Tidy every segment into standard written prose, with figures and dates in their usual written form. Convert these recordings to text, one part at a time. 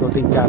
2-3-4،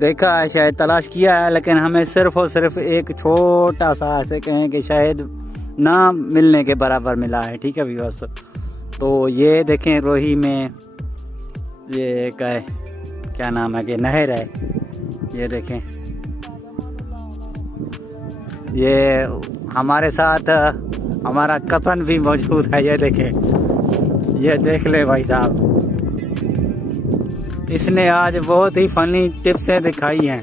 देखा है, शायद तलाश किया है, लेकिन हमें सिर्फ और सिर्फ एक छोटा सा ऐसे कहें कि शायद ना मिलने के बराबर मिला है। ठीक है व्यूअर्स, तो ये देखें रोही में ये एक है, क्या नाम है कि नहर है, ये देखें। ये हमारे साथ हमारा कथन भी मौजूद है, ये देखें, ये देख ले भाई साहब, इसने आज बहुत ही फनी टिप्सें दिखाई हैं।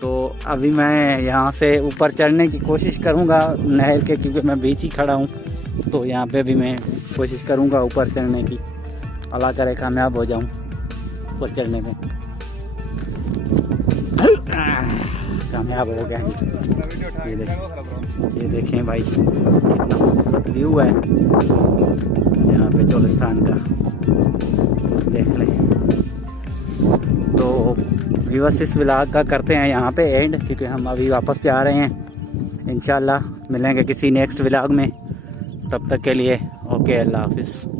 तो अभी मैं यहाँ से ऊपर चढ़ने की कोशिश करूँगा नहर के, क्योंकि मैं बीच ही खड़ा हूँ, तो यहाँ पे भी मैं कोशिश करूँगा ऊपर चढ़ने की, अल्लाह करे कामयाब हो जाऊँ ऊपर चढ़ने में। कामयाब हो गया। ये देखें भाई कितना खूबसूरत व्यू है यहाँ पे चोलिस्तान का, देख लें। तो व्यूअर्स इस व्लॉग का करते हैं यहाँ पे एंड, क्योंकि हम अभी वापस जा रहे हैं। इंशाल्लाह मिलेंगे किसी नेक्स्ट व्लॉग में, तब तक के लिए ओके, अल्लाह हाफिज़।